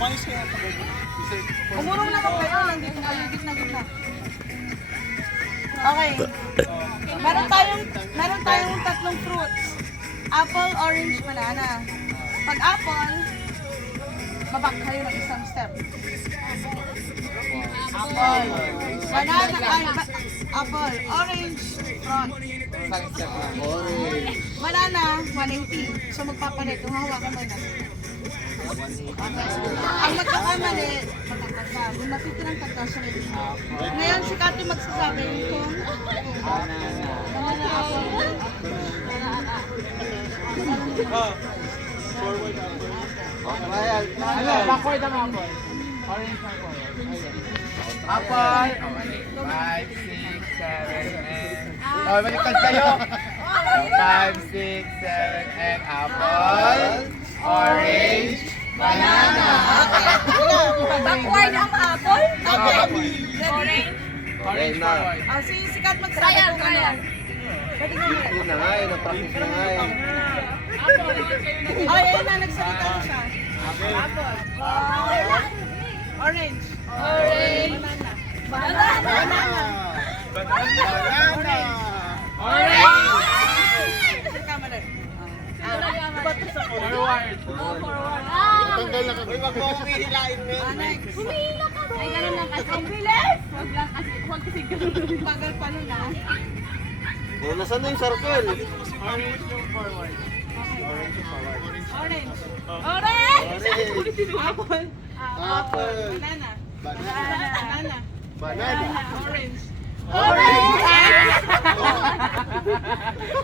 Umayos kaya ako. Umurong na kayo. Nandito kayo. Gitna. Okay. Meron tayong tatlong fruits. Apple, orange, banana. Pag apple, babak kayo ng isang step. Apple. Banana, apple. Orange, front. Banana, 180. So magpapalit. Kung hawakan mo na. Ang magkakamali, matatanda. Kung napitirang tanda siya rin. Ngayon si Kati magsasabi kung banana, apple. Forward ako. Backward ang apple. Orange ang apple. 5, 6, 7, 8. Oh, baliktad kayo. 5, 6, 7, and apple. Orange. Banana. Backward ang apple? Okay. Ready? Orange forward. Si Kat magsasabi kung ano. Pwede mo muna. Yun na nga eh, na-practice na nga eh. Ay, ayun na, nagsalita na siya. Apple. Orange. Banana. Banana. Orange. Kamera. Forward. Tanggal na kami. Huwag mo akong hihilain, men. Next. Ay, ganun lang kasi. Ang bilis! Huwag kasi ganun. Bagal pa nun ah. Oh, nasaan na yung circle? Orange yung forward. Orange. Orange! Apple. Apple. Banana. Banana. Banana. Banana. Orange. Orange!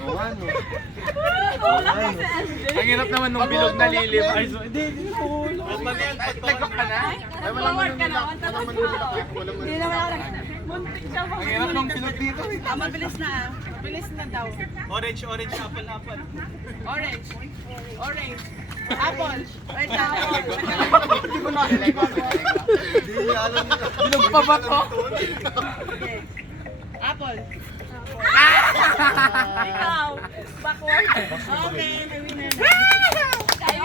Oo, ano? Ang hirap naman nung bilog na lilim. Ay, so, hindi po. Nagkak ka na? Ay, walang Forward ka na. manunulak. Walang Hindi naman ako muntik siya. Ang hirap nung bilog dito. Mabilis na ah. Mabilis na daw. Orange, apple. Orange. Orange. Apple. Right na. Hindi ko nakikita. Hindi, alam nila. Bilog pa ba to? Okay. Apple. Ikaw! Backward! Okay, nawin na. Kaya